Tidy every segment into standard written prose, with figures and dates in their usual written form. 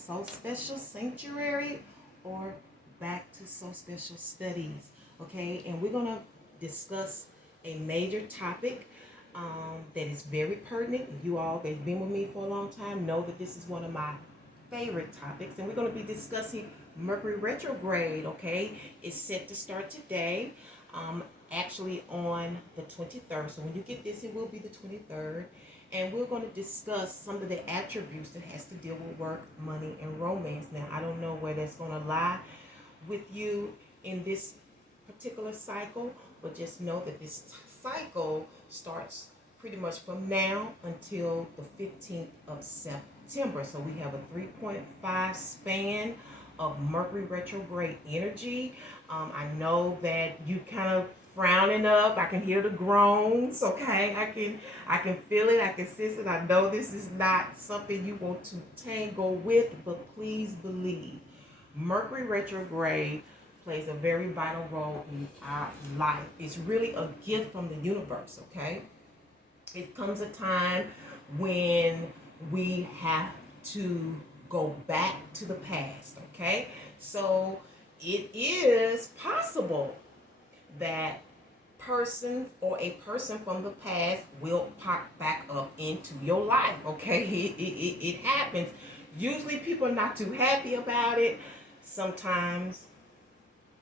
Soul Special Sanctuary or back to Soul Special Studies. Okay, and we're going to discuss a major topic that is very pertinent. You all that's been with me for a long time know that this is one of my favorite topics, and we're going to be discussing Mercury retrograde. Okay, it's set to start today, actually on the 23rd. So when you get this, it will be the 23rd, and we're going to discuss some of the attributes that has to deal with work, money, and romance. Now, I don't know where that's going to lie with you in this particular cycle, but just know that this cycle starts pretty much from now until the 15th of September. So we have a 3.5 span of Mercury retrograde energy. I know that you kind of frowning up. I can hear the groans. Okay, I can feel it. I can sense it. I know this is not something you want to tangle with, but please believe Mercury retrograde plays a very vital role in our life. It's really a gift from the universe, okay? It comes a time when we have to go back to the past, okay? So it is possible that person or a person from the past will pop back up into your life, okay? It happens. Usually people are not too happy about it. Sometimes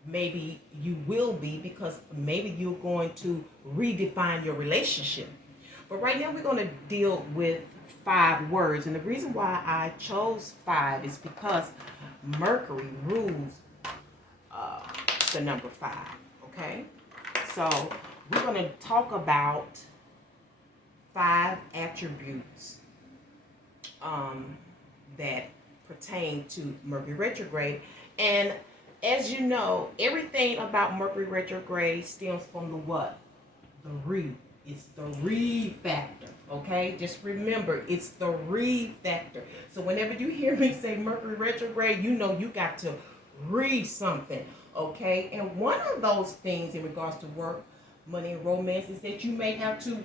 maybe you will be, because maybe you're going to redefine your relationship. But right now we're going to deal with 5 words. And the reason why I chose 5 is because Mercury rules the number 5. Okay? So we're going to talk about 5 attributes that pertain to Mercury retrograde. And as you know, everything about Mercury retrograde stems from the what? The re. It's the re factor. Okay? Just remember, it's the re factor. So whenever you hear me say Mercury retrograde, you know you got to read something. Okay? And one of those things in regards to work, money, and romance is that you may have to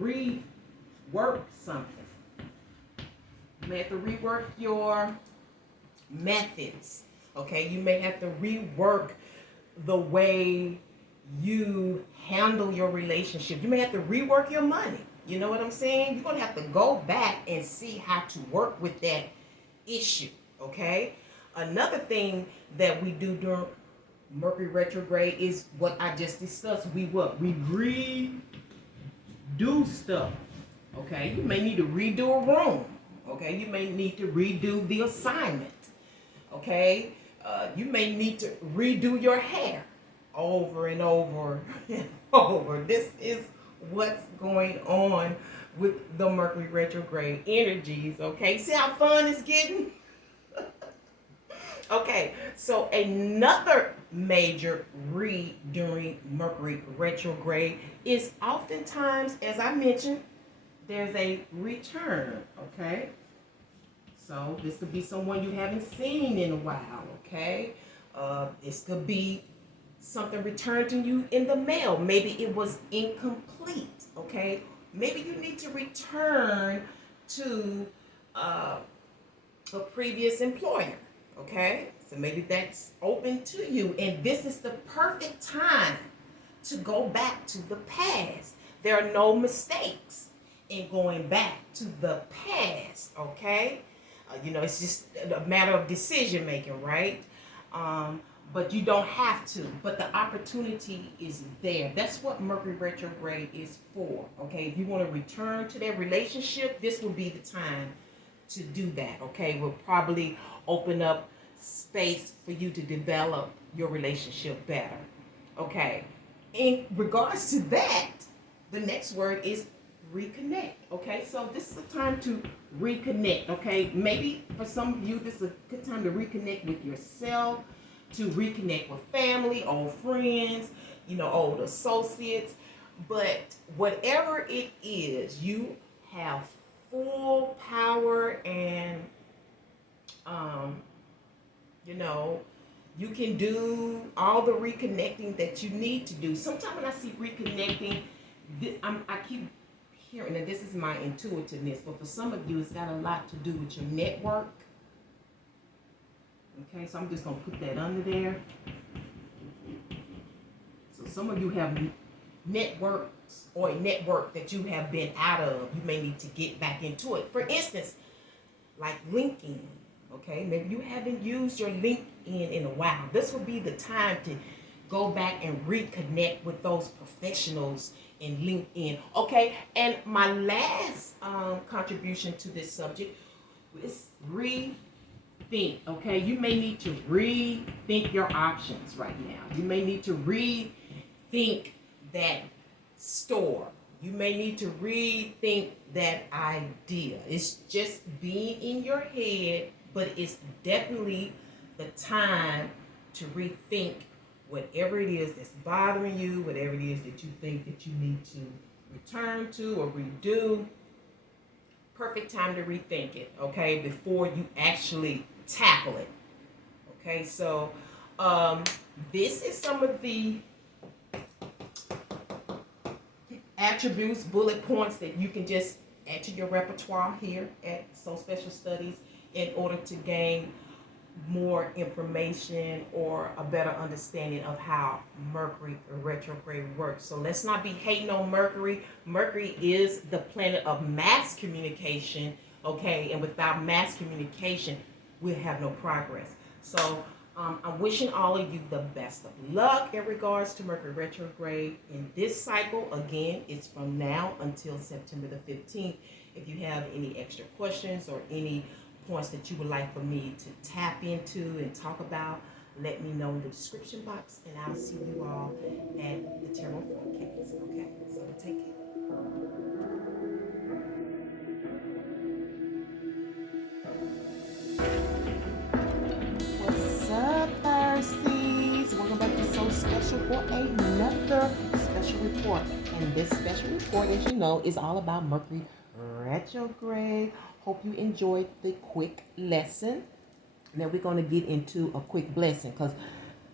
rework something. You may have to rework your methods. Okay, you may have to rework the way you handle your relationship. You may have to rework your money. You know what I'm saying? You're going to have to go back and see how to work with that issue. Okay? Another thing that we do during Mercury retrograde is what I just discussed. We redo stuff. Okay? You may need to redo a room. Okay? You may need to redo the assignment. Okay? You may need to redo your hair over and over and over. This is what's going on with the Mercury retrograde energies. Okay, see how fun it's getting? Okay, so another major read during Mercury retrograde is oftentimes, as I mentioned, there's a return. Okay. So this could be someone you haven't seen in a while, okay? This could be something returned to you in the mail. Maybe it was incomplete, okay? Maybe you need to return to a previous employer, okay? So maybe that's open to you. And this is the perfect time to go back to the past. There are no mistakes in going back to the past, okay? It's just a matter of decision making, right? But you don't have to. But the opportunity is there. That's what Mercury retrograde is for, okay? If you want to return to that relationship, this will be the time to do that, okay? We'll probably open up space for you to develop your relationship better, okay? In regards to that, the next word is reconnect. Okay, so this is a time to reconnect. Okay, maybe for some of you this is a good time to reconnect with yourself, to reconnect with family, old friends, old associates. But whatever it is, you have full power, and you can do all the reconnecting that you need to do. Sometimes when I see reconnecting, I keep hearing, and this is my intuitiveness, but for some of you, it's got a lot to do with your network. Okay, so I'm just going to put that under there. So some of you have networks or a network that you have been out of. You may need to get back into it. For instance, like LinkedIn. Okay, maybe you haven't used your LinkedIn in a while. This will be the time to go back and reconnect with those professionals in LinkedIn. Okay, and my last contribution to this subject is rethink. Okay, you may need to rethink your options right now. You may need to rethink that store. You may need to rethink that idea. It's just being in your head, but it's definitely the time to rethink whatever it is that's bothering you, whatever it is that you think that you need to return to or redo. Perfect time to rethink it, okay, before you actually tackle it. Okay, so this is some of the attributes, bullet points that you can just add to your repertoire here at So Special Studies in order to gain more information or a better understanding of how Mercury retrograde works. So let's not be hating on Mercury. Mercury is the planet of mass communication, okay? And without mass communication, we'll have no progress. So I'm wishing all of you the best of luck in regards to Mercury retrograde in this cycle. Again, it's from now until September the 15th. If you have any extra questions or any points that you would like for me to tap into and talk about, let me know in the description box, and I'll see you all at the tarot forecast. Okay, so take care. What's up, Pharisees? Welcome back to So Special for another special report. And this special report, as you know, is all about Mercury retrograde. Hope you enjoyed the quick lesson. Now we're going to get into a quick blessing, because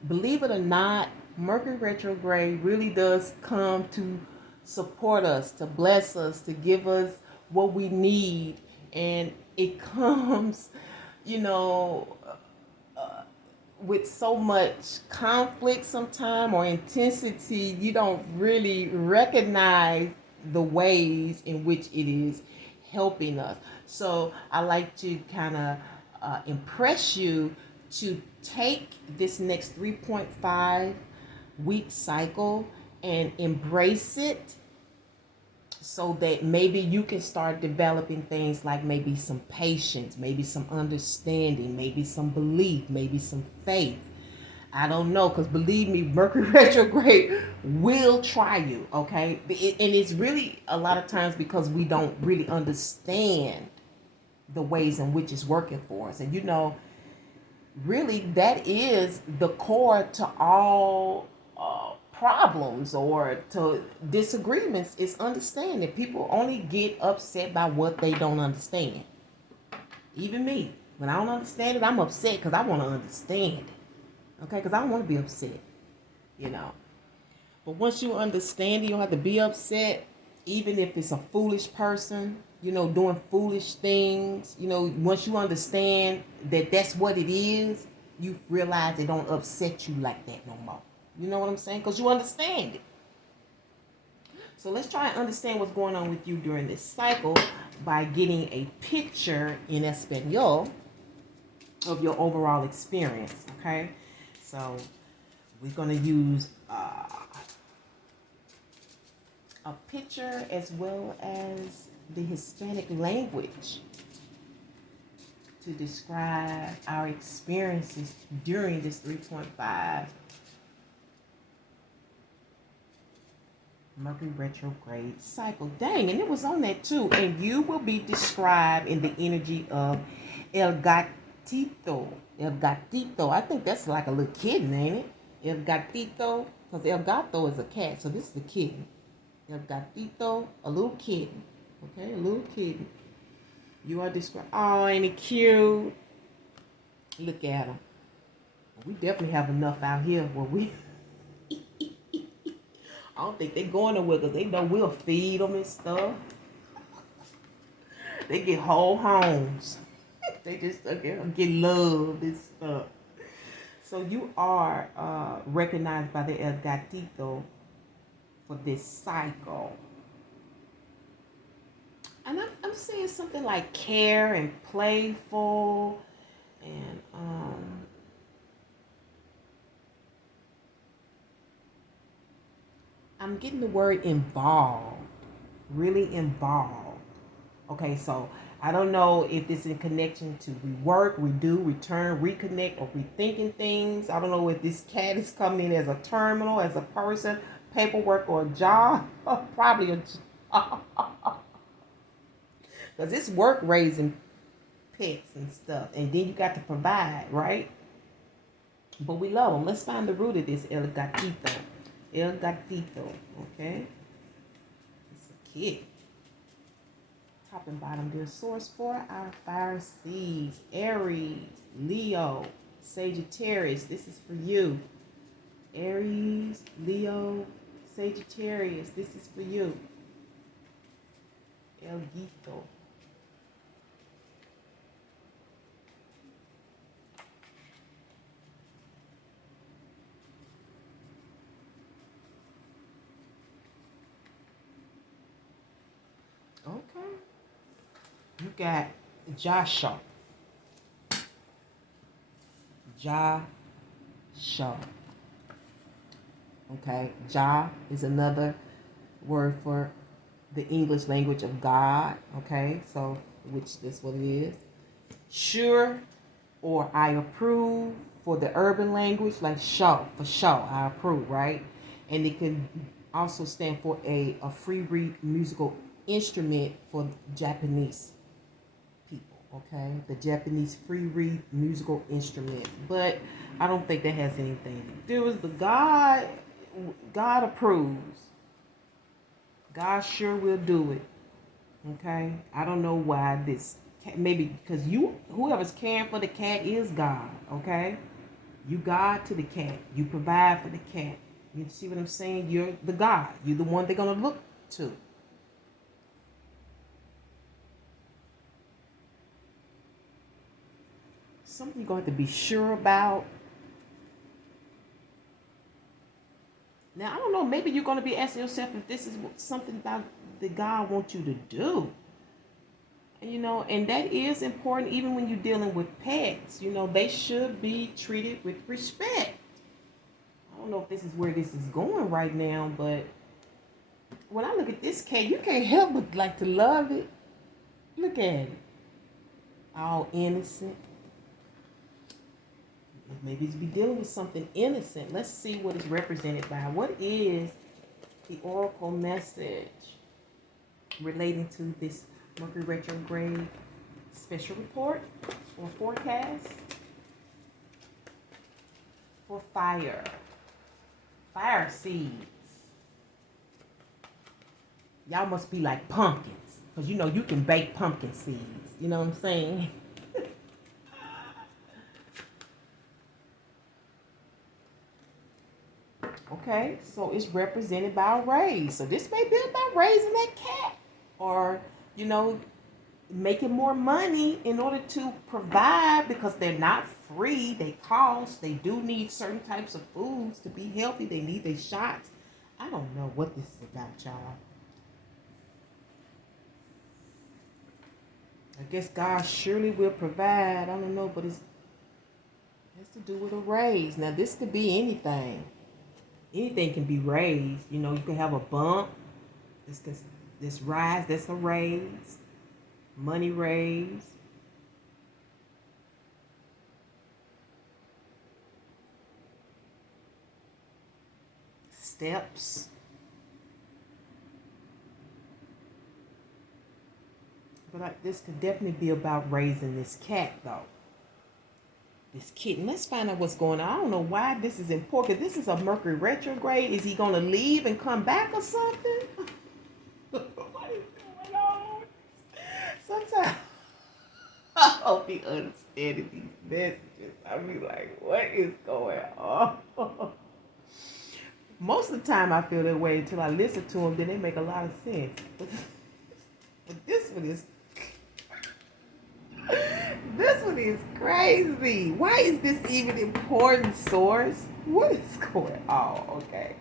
believe it or not, Mercury retrograde really does come to support us, to bless us, to give us what we need. And it comes, you know, with so much conflict sometime or intensity, you don't really recognize the ways in which it is helping us. So I like to kind of impress you to take this next 3.5 week cycle and embrace it, so that maybe you can start developing things like maybe some patience, maybe some understanding, maybe some belief, maybe some faith. I don't know, because believe me, Mercury retrograde will try you, okay? And it's really a lot of times because we don't really understand the ways in which it's working for us. And you know, really that is the core to all problems or to disagreements, is understanding. People only get upset by what they don't understand. Even me, when I don't understand it, I'm upset because I want to understand it. Okay, because I don't want to be upset, you know. But once you understand it, you don't have to be upset, even if it's a foolish person, you know, doing foolish things. You know, once you understand that that's what it is, you realize it don't upset you like that no more. You know what I'm saying? Because you understand it. So let's try and understand what's going on with you during this cycle by getting a picture in Espanol of your overall experience, okay? So we're going to use a picture as well as the Hispanic language to describe our experiences during this 3.5 Mercury retrograde cycle. Dang, and it was on that too. And you will be described in the energy of El Gatito. El Gatito. I think that's like a little kitten, ain't it? El Gatito. Because El Gato is a cat, so this is the kitten. El Gatito, a little kitten. Okay, a little kitten. You are described. Oh, ain't it cute? Look at him. We definitely have enough out here where we... I don't think they're going nowhere because they know we'll feed them and stuff. They get whole homes. They just get loved and stuff. So you are recognized by the El Gatito for this cycle. And I'm seeing something like care and playful and I'm getting the word involved, really involved. Okay, so I don't know if it's in connection to we work, we do, return, reconnect, or rethinking things. I don't know if this cat is coming in as a terminal, as a person, paperwork, or a job. Probably a job. Because it's work raising pets and stuff. And then you got to provide, right? But we love them. Let's find the root of this El Gatito. El Gatito, okay? It's a kid. Top and bottom, dear source for our fire seeds. Aries, Leo, Sagittarius. This is for you. Aries, Leo, Sagittarius. This is for you. El Guito. Okay. You got Joshua. Joshua. Okay. Jah is another word for the English language of God. Okay. So, which this what it is. Sure or I approve for the urban language, like show, for show, I approve, right? And it can also stand for a free reed musical instrument for Japanese people, okay? The Japanese free reed musical instrument. But I don't think that has anything to do with the God approves. God sure will do it. Okay? I don't know why this cat, maybe because whoever's caring for the cat is God, okay? You God to the cat. You provide for the cat. You see what I'm saying? You're the God. You're the one they're going to look to. Something you're going to be sure about. Now, I don't know. Maybe you're going to be asking yourself if this is something about that God wants you to do. You know, and that is important even when you're dealing with pets. You know, they should be treated with respect. I don't know if this is where this is going right now, but when I look at this cat, you can't help but like to love it. Look at it. All innocent. Maybe it's be dealing with something innocent. Let's see what is represented by. What is the oracle message relating to this Mercury retrograde special report or forecast for fire seeds? Y'all must be like pumpkins, because you know you can bake pumpkin seeds. You know what I'm saying? Okay, so it's represented by a raise. So this may be about raising that cat, or you know, making more money in order to provide, because they're not free. They cost. They do need certain types of foods to be healthy. They need their shots. I don't know what this is about, y'all. I guess God surely will provide. I don't know, but it has to do with a raise. Now, this could be anything. Anything can be raised. You know, you can have a bump. This rise, that's a raise. Money raise. Steps. But this could definitely be about raising this cat, though. This kitten. Let's find out what's going on. I don't know why this is important. This is a Mercury retrograde. Is he going to leave and come back or something? What is going on? Sometimes I don't be understanding these messages. I be like, what is going on? Most of the time I feel that way until I listen to them. Then they make a lot of sense. But this one is... This one is crazy. Why is this even important, source? What is going on? Okay.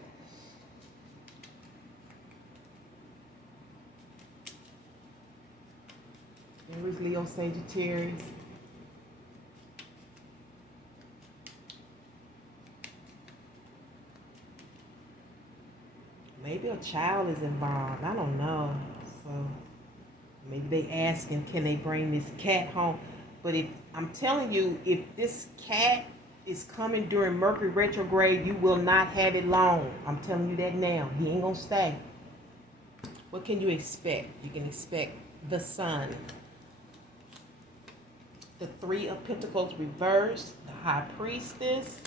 Where's Leo Sagittarius? Maybe a child is involved. I don't know. So maybe they asking, can they bring this cat home? But if I'm telling you, if this cat is coming during Mercury retrograde, you will not have it long. I'm telling you that now. He ain't gonna stay. What can you expect? You can expect the Sun, the Three of Pentacles reversed, the High Priestess,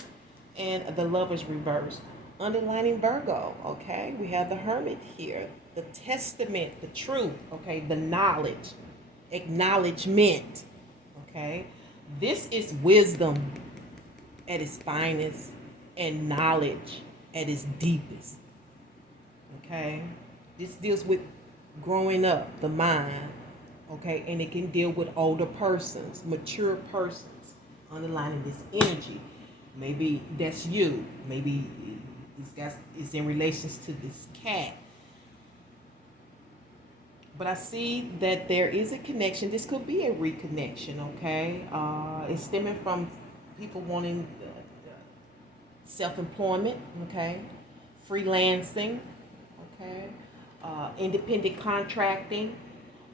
and the Lovers reversed. Underlining Virgo, okay? We have the Hermit here, the Testament, the truth, okay? The knowledge, acknowledgement, okay? This is wisdom at its finest and knowledge at its deepest, okay? This deals with growing up, the mind, okay? And it can deal with older persons, mature persons, underlining this energy. Maybe that's you. Maybe it's in relations to this cat. But I see that there is a connection. This could be a reconnection, okay? It's stemming from people wanting self-employment, okay? Freelancing, okay? Independent contracting,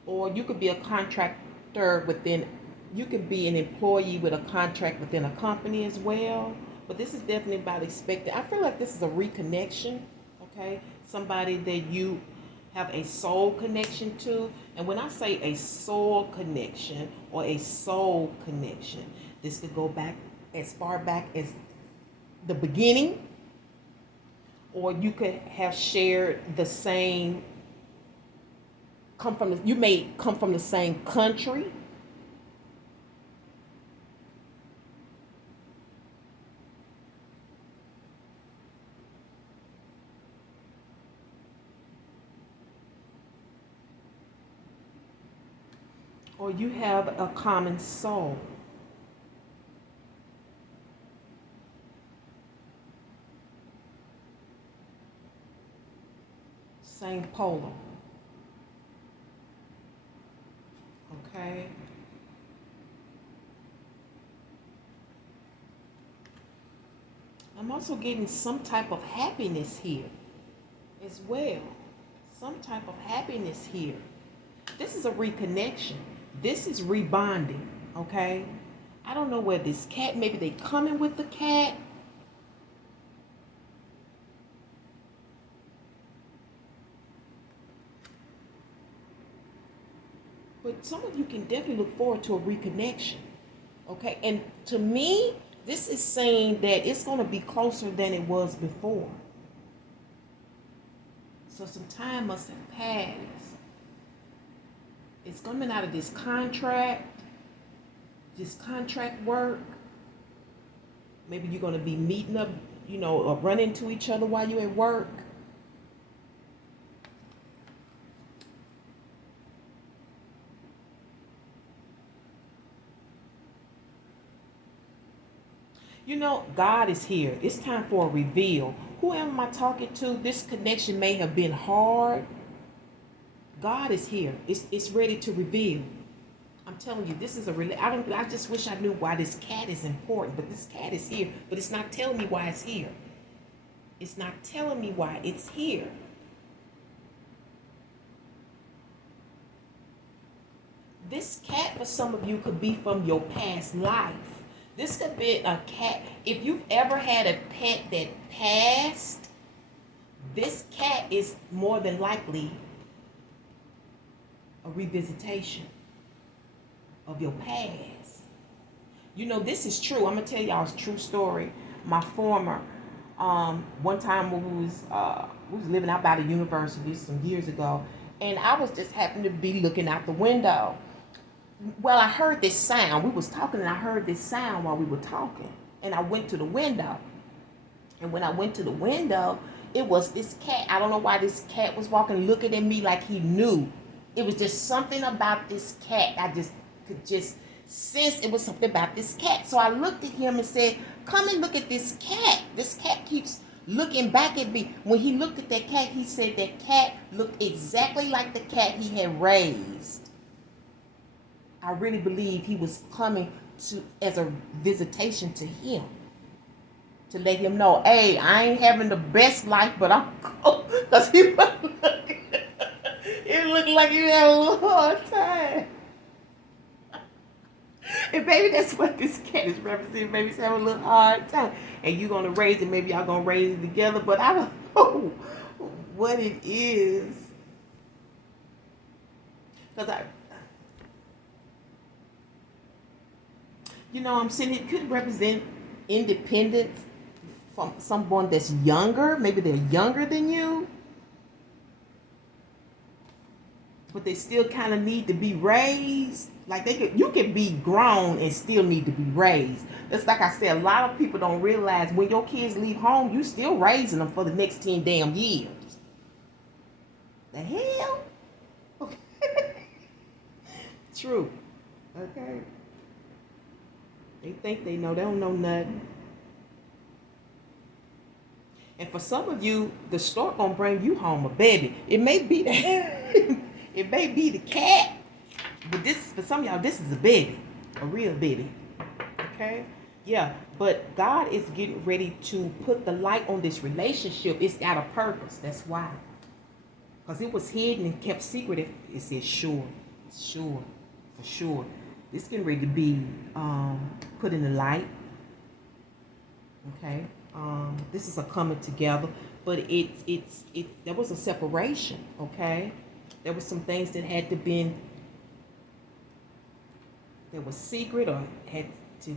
or you could be a contractor within, you could be an employee with a contract within a company as well. But this is definitely about expecting. I feel like this is a reconnection, okay? Somebody that you have a soul connection to. And when I say a soul connection or a soul connection, this could go back as far back as the beginning, or you could have shared the same, you may come from the same country. Or you have a common soul. Same polar. Okay. I'm also getting some type of happiness here as well. Some type of happiness here. This is a reconnection. This is rebonding, okay? I don't know where this cat, maybe they coming with the cat. But some of you can definitely look forward to a reconnection, okay? And to me, this is saying that it's going to be closer than it was before. So some time must have passed. It's coming out of this contract work. Maybe you're going to be meeting up, or run into each other while you're at work. God is here. It's time for a reveal. Who am I talking to? This connection may have been hard. God is here. It's ready to reveal. I'm telling you, this is I just wish I knew why this cat is important, but this cat is here, but it's not telling me why it's here. It's not telling me why it's here. This cat for some of you could be from your past life. This could be a cat. If you've ever had a pet that passed, this cat is more than likely a revisitation of your past. This is true. I'm gonna tell y'all a true story. My former, one time when we was living out by the university some years ago, and I was just happened to be looking out the window. Well, I heard this sound. We was talking, and I heard this sound while we were talking, and I went to the window. And when I went to the window, it was this cat. I don't know why this cat was walking, looking at me like he knew. It was just something about this cat. I just could just sensed it was something about this cat. So I looked at him and said, come and look at this cat. This cat keeps looking back at me. When he looked at that cat, he said that cat looked exactly like the cat he had raised. I really believe he was coming to as a visitation to him, to let him know, hey, I ain't having the best life, but I'm cool. Because it looked like he had a little hard time. And baby, that's what this cat is representing. Maybe he's having a little hard time. And you're going to raise it. Maybe y'all going to raise it together. But I don't know what it is. Because I'm saying it could represent independence from someone that's younger. Maybe they're younger than you. But they still kind of need to be raised. Like you can be grown and still need to be raised. That's like I said, a lot of people don't realize when your kids leave home, you still raising them for the next 10 damn years. The hell? True. Okay. They think they know. They don't know nothing. And for some of you, the stork gonna bring you home a baby. It may be that. It may be the cat, but this, for some of y'all, this is a baby, a real baby. Okay? Yeah, but God is getting ready to put the light on this relationship. It's got a purpose. That's why. Because it was hidden and kept secret. It says sure, for sure. This getting ready to be put in the light. Okay? This is a coming together, but there was a separation. Okay? There were some things that had to be, that was secret or had to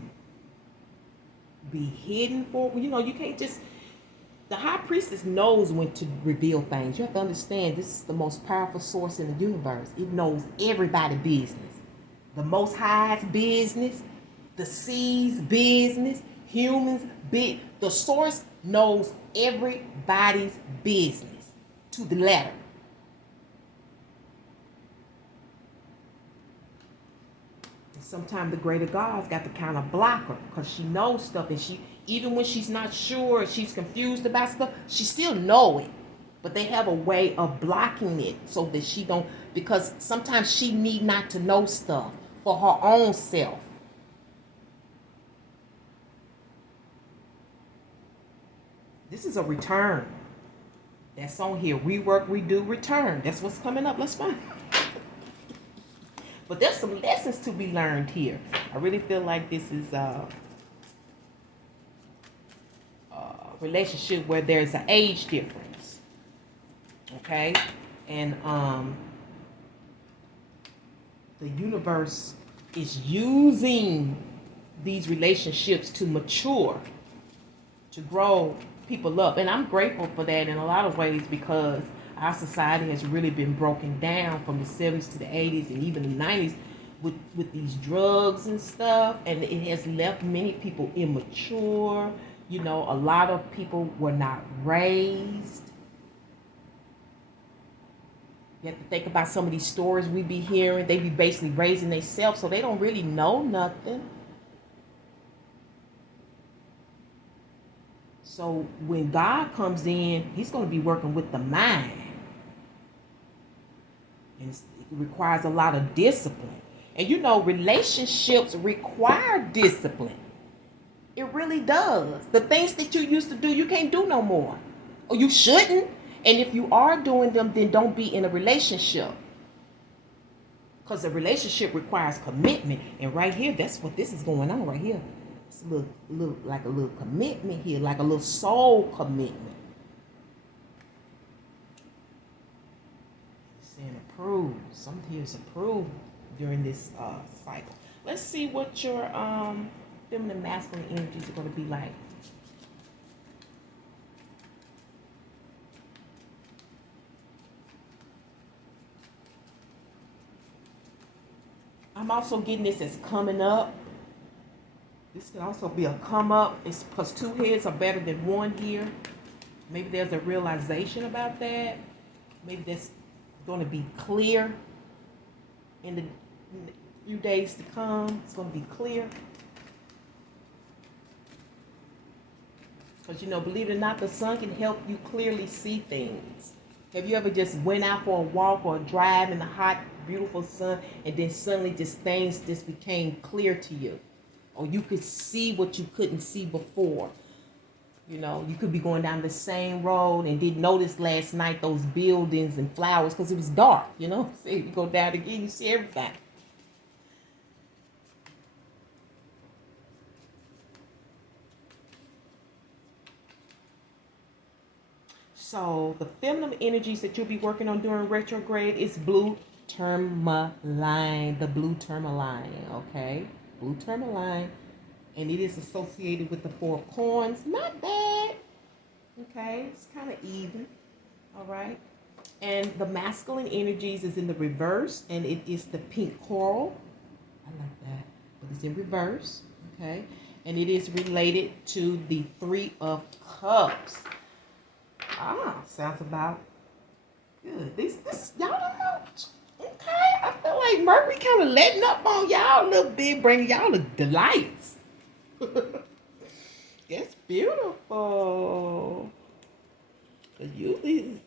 be hidden for. You can't just, the high priestess knows when to reveal things. You have to understand, this is the most powerful source in the universe. It knows everybody's business. The Most High's business, the sea's business, humans' business. The source knows everybody's business to the letter. Sometimes the greater God's got to kind of block her because she knows stuff, and she, even when she's not sure, she's confused about stuff, she still know it. But they have a way of blocking it so that she don't, because sometimes she need not to know stuff for her own self. This is a return. That's on here. We work, we do, return. That's what's coming up. Let's find. But there's some lessons to be learned here. I really feel like this is a relationship where there's an age difference. Okay? And the universe is using these relationships to mature, to grow people up. And I'm grateful for that in a lot of ways, because our society has really been broken down from the 70s to the 80s and even the 90s with these drugs and stuff. And it has left many people immature. A lot of people were not raised. You have to think about some of these stories we be hearing. They be basically raising themselves, so they don't really know nothing. So when God comes in, he's going to be working with the mind. And it requires a lot of discipline. And relationships require discipline. It really does. The things that you used to do, you can't do no more. Or you shouldn't. And if you are doing them, then don't be in a relationship. Because a relationship requires commitment. And right here, that's what this is going on right here. It's a little like a little commitment here, like a little soul commitment. Saying approved. Some here is approved during this cycle. Let's see what your feminine masculine energies are going to be like. I'm also getting this as coming up. This can also be a come up. It's because two heads are better than one here. Maybe there's a realization about that. Maybe that's going to be clear in the few days to come. It's going to be clear. Because, you know, believe it or not, the sun can help you clearly see things. Have you ever just went out for a walk or a drive in the hot, beautiful sun, and then suddenly just things just became clear to you? Or you could see what you couldn't see before. You know, you could be going down the same road and didn't notice last night those buildings and flowers because it was dark, you know? So you go down again, you see everything. So the feminine energies that you'll be working on during retrograde is blue tourmaline, the blue tourmaline, okay? Blue tourmaline, and it is associated with the Four of Coins. Not bad, okay? It's kind of even, all right? And the masculine energies is in the reverse, and it is the pink coral. I like that, but it's in reverse, okay? And it is related to the Three of Cups. Ah, sounds about good. This y'all don't know. Okay, I feel like Mercury kind of letting up on y'all a little bit, bringing y'all the delights. That's beautiful. Cause usually,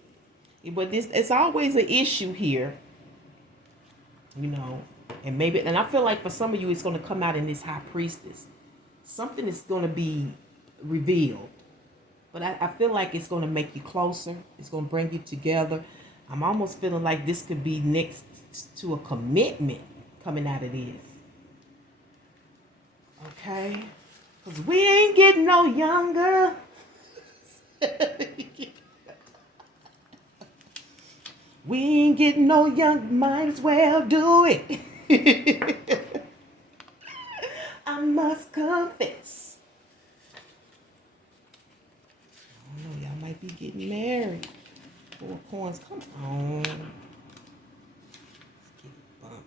but it's always an issue here, you know. And maybe, and I feel like for some of you, it's going to come out in this High Priestess. Something is going to be revealed. But I feel like it's going to make you closer. It's going to bring you together. I'm almost feeling like this could be next to a commitment coming out of this. Okay? Because we ain't getting no younger. We ain't getting no young. Might as well do it. I must confess. Y'all might be getting married. Four of Coins, come on. Let's get it bumping.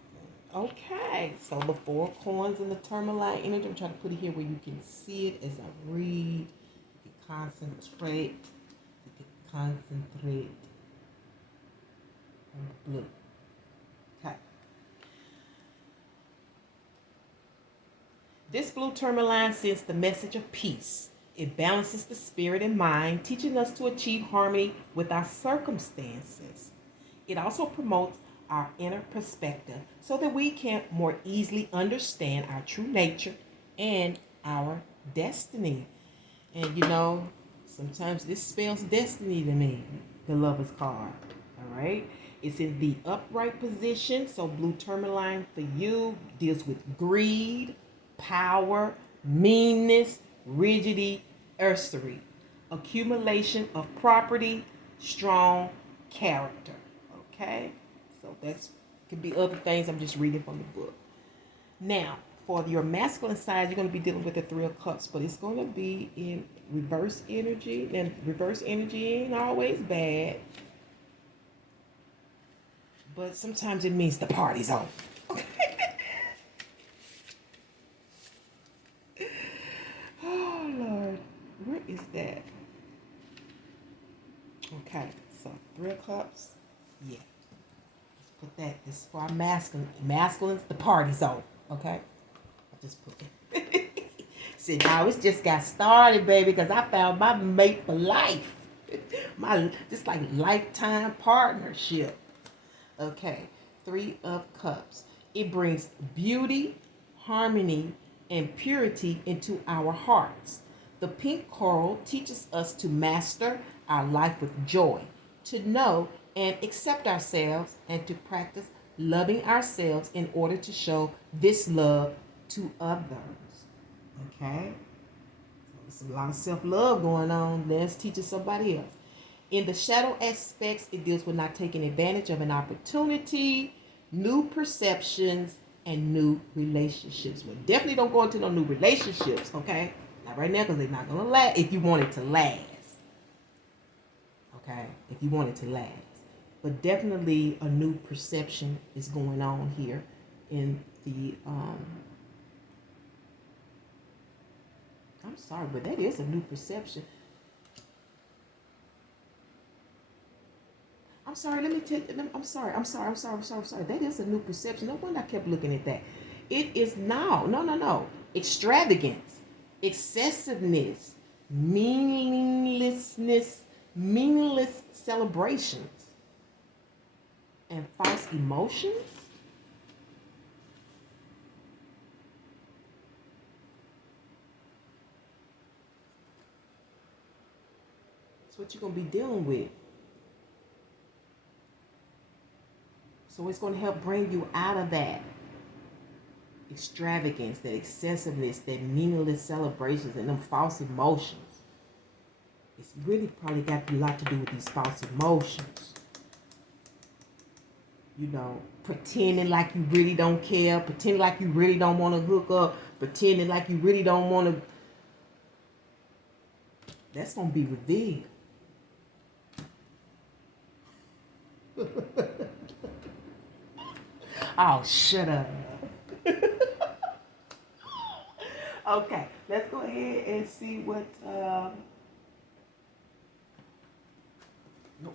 Okay, so the Four of Coins and the tourmaline energy. I'm trying to put it here where you can see it as I read. You can concentrate. You can concentrate on the blue. Okay. This blue tourmaline sends the message of peace. It balances the spirit and mind, teaching us to achieve harmony with our circumstances. It also promotes our inner perspective so that we can more easily understand our true nature and our destiny. And you know, sometimes this spells destiny to me, the Lover's card. All right? It's in the upright position, so blue tourmaline for you deals with greed, power, meanness, rigidity, usury, accumulation of property, strong character. Okay, so that's could be other things. I'm just reading from the book. Now, for your masculine side, you're going to be dealing with the Three of Cups, but it's going to be in reverse energy. And reverse energy ain't always bad, but sometimes it means the party's on. Oh, Lord. Where is that? Okay, so Three of Cups. Yeah. Let's put that. This is for our masculine. Masculines, the party's on. Okay? I just put it. See, now it's just got started, baby, because I found my mate for life. Just like lifetime partnership. Okay, Three of Cups. It brings beauty, harmony, and purity into our hearts. The pink coral teaches us to master our life with joy, to know and accept ourselves, and to practice loving ourselves in order to show this love to others. Okay? There's a lot of self-love going on. Let's teach it somebody else. In the shadow aspects, it deals with not taking advantage of an opportunity, new perceptions, and new relationships. Well, definitely don't go into no new relationships, okay? Not right now, because they're not going to last if you want it to last. Okay? If you want it to last. But definitely a new perception is going on here in the, I'm sorry, but that is a new perception. I'm sorry, let me tell you. I'm sorry. That is a new perception. No wonder I kept looking at that. It is now, no. Extravagance, excessiveness, meaninglessness, meaningless celebrations, and false emotions. That's what you're going to be dealing with. So it's going to help bring you out of that extravagance, that excessiveness, that meaningless celebrations, and them false emotions. It's really probably got a lot to do with these false emotions. You know, pretending like you really don't care, pretending like you really don't want to hook up, pretending like you really don't want to. That's going to be revealed. Oh, shut up. Okay, let's go ahead and see what the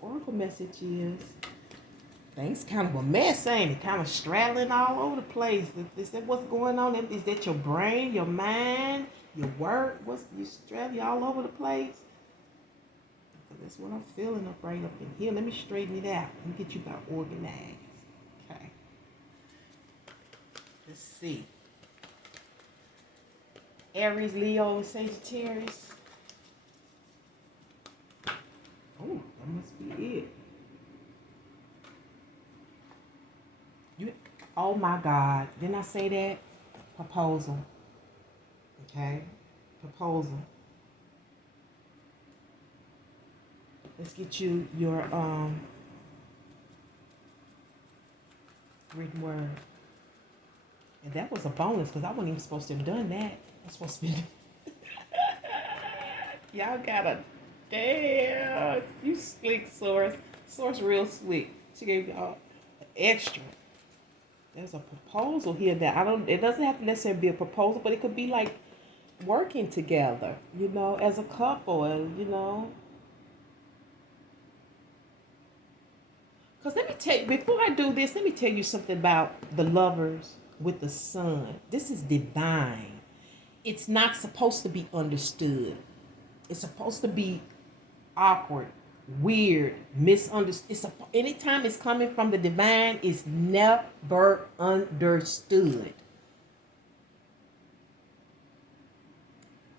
oracle message is. Things kind of a mess, ain't it? Kind of straddling all over the place. Is that what's going on? Is that your brain, your mind, your work? You straddling all over the place? That's what I'm feeling up right up in here. Let me straighten it out. Let me get you about organized. Okay. Let's see. Aries, Leo, Sagittarius. Oh, that must be it. Oh my God. Didn't I say that? Proposal. Okay. Proposal. Let's get you your written word. And that was a bonus because I wasn't even supposed to have done that. I'm supposed to be. Y'all got a damn. You slick, Source. Source real slick. She gave y'all an extra. There's a proposal here that it doesn't have to necessarily be a proposal, but it could be like working together, you know, as a couple, and you know. Because let me tell you, before I do this, let me tell you something about the lovers with the sun. This is divine. It's not supposed to be understood. It's supposed to be awkward, weird, misunderstood. Anytime it's coming from the divine, it's never understood.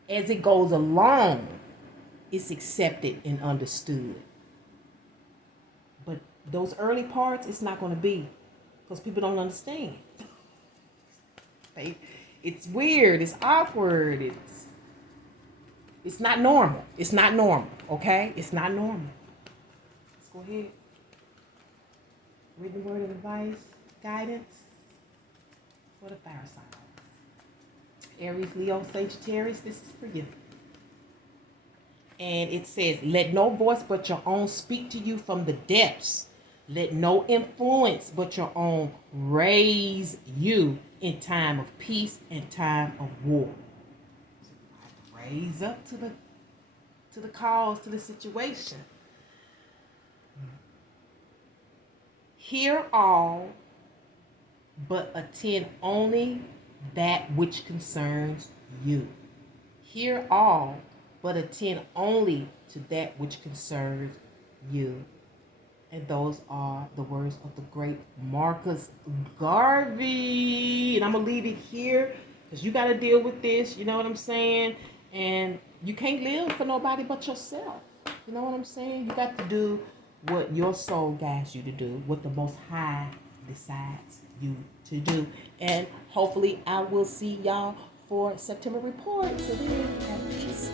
As it goes along, it's accepted and understood. But those early parts, it's not going to be, because people don't understand. It's weird. It's awkward. It's not normal. It's not normal. Okay? It's not normal. Let's go ahead. Written word of advice, guidance for the fire signs. Aries, Leo, Sagittarius, this is for you. And it says, let no voice but your own speak to you from the depths. Let no influence but your own raise you in time of peace and time of war. Raise up to the cause, to the situation. Hear all, but attend only that which concerns you. Hear all, but attend only to that which concerns you. And those are the words of the great Marcus Garvey. And I'm going to leave it here because you got to deal with this. You know what I'm saying? And you can't live for nobody but yourself. You know what I'm saying? You got to do what your soul guides you to do, what the Most High decides you to do. And hopefully I will see y'all for September report. So then, have peace.